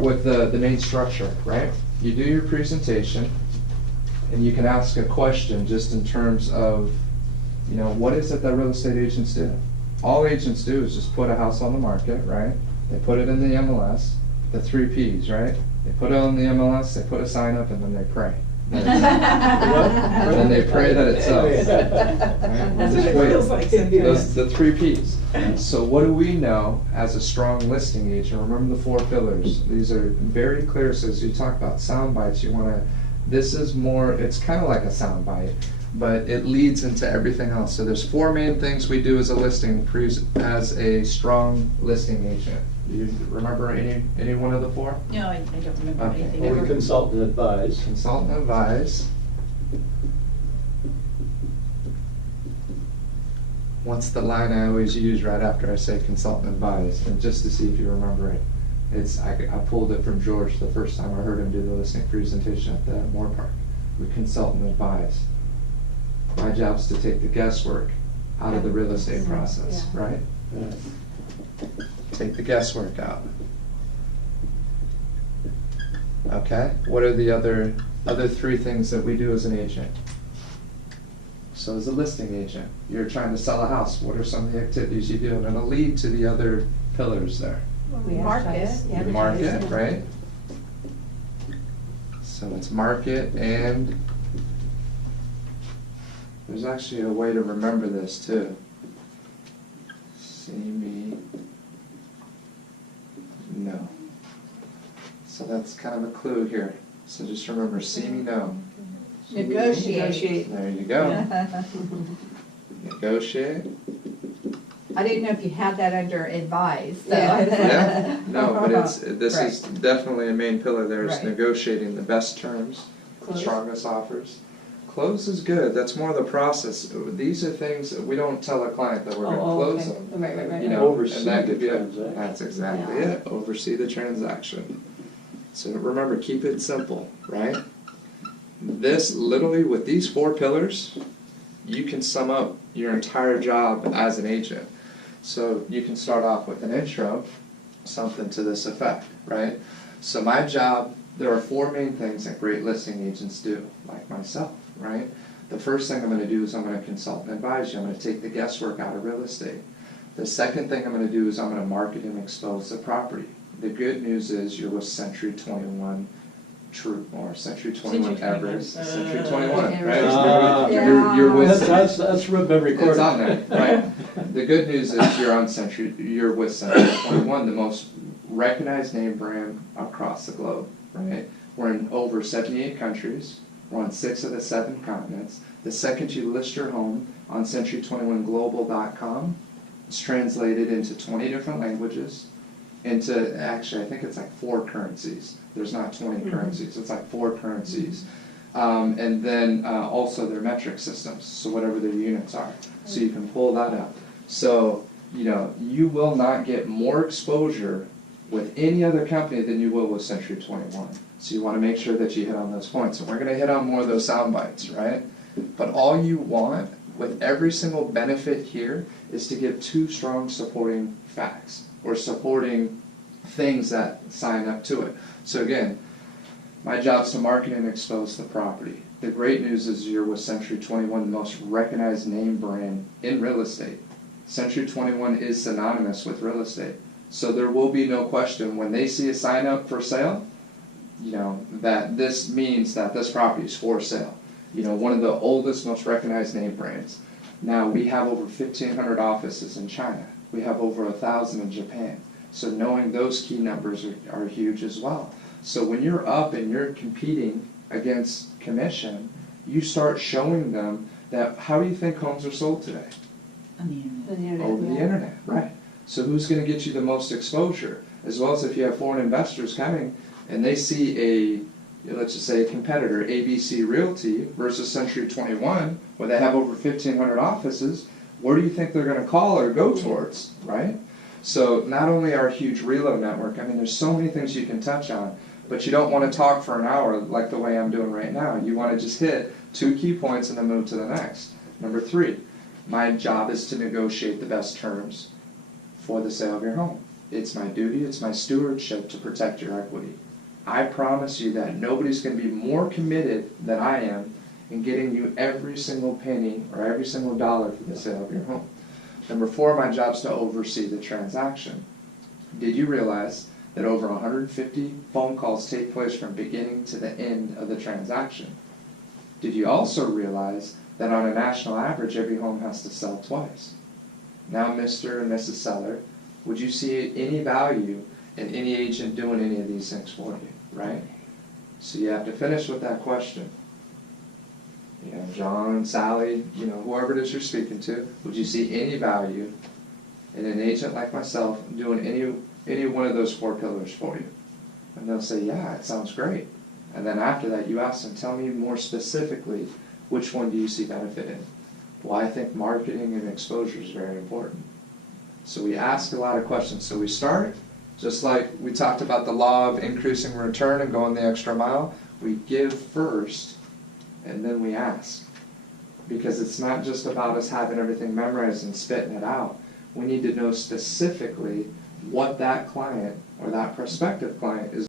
With the main structure, right? You do your presentation, and you can ask a question just in terms of, you know, what is it that real estate agents do? All agents do is just put a house on the market, right? They put it in the MLS, the 3 Ps, right? They put it on the MLS, they put a sign up, and then they pray. And they pray that it sells. Right? That's what it feels like sometimes. Those, the 3 Ps. So what do we know as a strong listing agent? Remember the 4 pillars. These are very clear. So as you talk about sound bites, you want to, this is more, it's kind of like a sound bite, but it leads into everything else. So there's 4 main things we do as a listing, as a strong listing agent. Do you remember any one of the 4? No, I don't remember Okay. anything. Well, we consult and advise. Consult and advise. What's the line I always use right after I say consult and advise? And just to see if you remember it. It's I pulled it from George the first time I heard him do the listing presentation at the Moore Park. We consult and advise. My job's to take the guesswork out of the real estate process, right? Take the guesswork out. Okay, what are the other 3 things that we do as an agent? So as a listing agent, you're trying to sell a house. What are some of the activities you do? And it'll lead to the other pillars there. Market. You market, right? So it's market, and there's actually a way to remember this too. See me. No. So that's kind of a clue here. So just remember, see me, no. Negotiate. There you go. Negotiate. I didn't know if you had that under advise. So. Yeah, no, but this Right. is definitely a main pillar there is Right. negotiating the best terms, Close. strongest offers. Close is good, that's more the process. These are things that we don't tell a client that we're gonna close them. Right. You know, Oversee and that could the be transaction. that's exactly Yeah. it, oversee the transaction. So remember, keep it simple, right? This, literally with these 4 pillars, you can sum up your entire job as an agent. So you can start off with an intro, something to this effect, right? So my job, there are 4 main things that great listing agents do, like myself, right? The first thing I'm going to do is I'm going to consult and advise you. I'm going to take the guesswork out of real estate. The second thing I'm going to do is I'm going to market and expose the property. The good news is you're with Century 21 True, or Century 21 Everest. Century 21, right? You're with That's Rib every quarter. it's on there, right? The good news is you're with Century 21, the most recognized name brand across the globe, right? We're in over 78 countries. We're on 6 of the 7 continents. The second you list your home on century21global.com, it's translated into 20 different languages, into, actually, I think it's like 4 currencies. There's not 20 currencies, it's like 4 currencies. And then also their metric systems, so whatever their units are. So you can pull that up. So, you know, you will not get more exposure with any other company than you will with Century 21. So you want to make sure that you hit on those points. And we're going to hit on more of those sound bites, right? But all you want with every single benefit here is to give 2 strong supporting facts or supporting things that sign up to it. So again, my job is to market and expose the property. The great news is you're with Century 21, the most recognized name brand in real estate. Century 21 is synonymous with real estate. So there will be no question when they see a sign up for sale, you know, that this means that this property is for sale. You know, one of the oldest, most recognized name brands. Now we have over 1,500 offices in China. We have over 1,000 in Japan. So knowing those key numbers are huge as well. So when you're up and you're competing against commission, you start showing them that how do you think homes are sold today? On the internet. Over the internet, right. So who's going to get you the most exposure? As well as if you have foreign investors coming and they see let's just say a competitor, ABC Realty versus Century 21, where they have over 1,500 offices, where do you think they're going to call or go towards, right? So not only our huge reload network, I mean, there's so many things you can touch on, but you don't want to talk for an hour like the way I'm doing right now. You want to just hit 2 key points and then move to the next. Number 3, my job is to negotiate the best terms for the sale of your home. it's my duty, it's my stewardship to protect your equity. I promise you that nobody's gonna be more committed than I am in getting you every single penny or every single dollar for the sale of your home. Number 4, my job is to oversee the transaction. Did you realize that over 150 phone calls take place from beginning to the end of the transaction? Did you also realize that on a national average, every home has to sell twice? Now, Mr. and Mrs. Seller, would you see any value in any agent doing any of these things for you, right? So you have to finish with that question. You know, John, Sally, you know, whoever it is you're speaking to, would you see any value in an agent like myself doing any one of those 4 pillars for you? And they'll say, yeah, it sounds great. And then after that, you ask them, tell me more specifically, which one do you see benefit in? Well, I think marketing and exposure is very important. So we ask a lot of questions. So we start, just like we talked about the law of increasing return and going the extra mile, we give first, and then we ask. Because it's not just about us having everything memorized and spitting it out. We need to know specifically what that client or that prospective client is